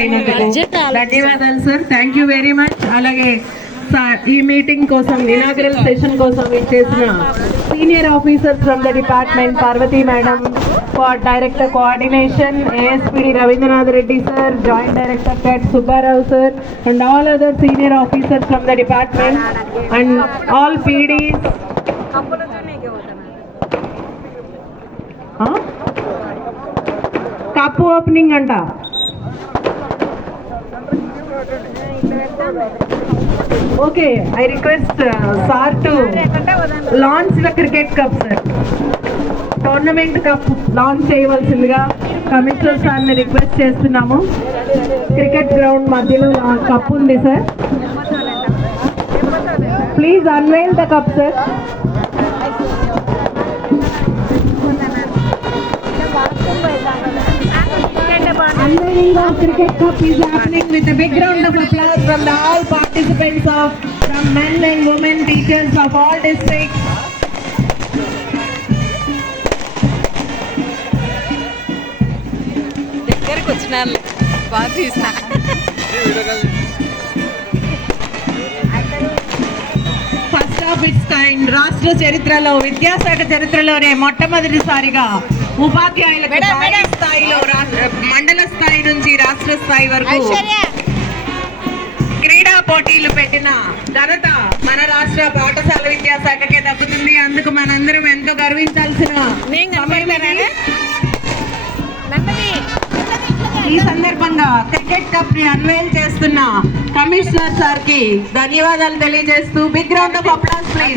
అయినందుకు ధన్యవాదాలు sir. Thank you very much. అలాగే ఈ మీటింగ్ కోసం ఇనాగరల్ సెషన్ కోసం ఇచ్చేసిన senior officers from the department, Parvathi madam for director coordination, ASPD Ravindranath Reddy sir, joint director కెట్ Subbarao sir, and all other senior officers from the department and all PDs. Cup opening అంట. Okay, I request sir to launch the cricket cup, sir. Tournament cup launch చేయవలసిందిగా commissioner sir ని request చేస్తున్నాము. Cricket ground మధ్యలో cup ఉంది sir. Please unveil the cup sir. Unveiling of cricket cup is happening with a big round of applause from the all participants from men and women teachers of all districts. దగ్గరకు వచ్చినాను బాగా తీసిన. First of it's kind రాష్ట్ర చరిత్రలో, విద్యాశాఖ చరిత్రలోనే మొట్టమొదటిసారిగా ఉపాధ్యాయులకు స్థాయిలో మండల స్థాయి నుంచి రాష్ట్ర స్థాయి వరకు క్రీడా పోటీలు పెట్టిన ఘనత మన రాష్ట్ర పాఠశాల విద్యాశాఖకే దక్కుతుంది. అందుకు మనందరం ఎంతో గర్వించాల్సిన ఈ సందర్భంగా క్రికెట్ కప్ ని అన్వైల్ చేస్తున్న కమిషనర్ సార్ కి ధన్యవాదాలు తెలియజేస్తూ big round of applause please.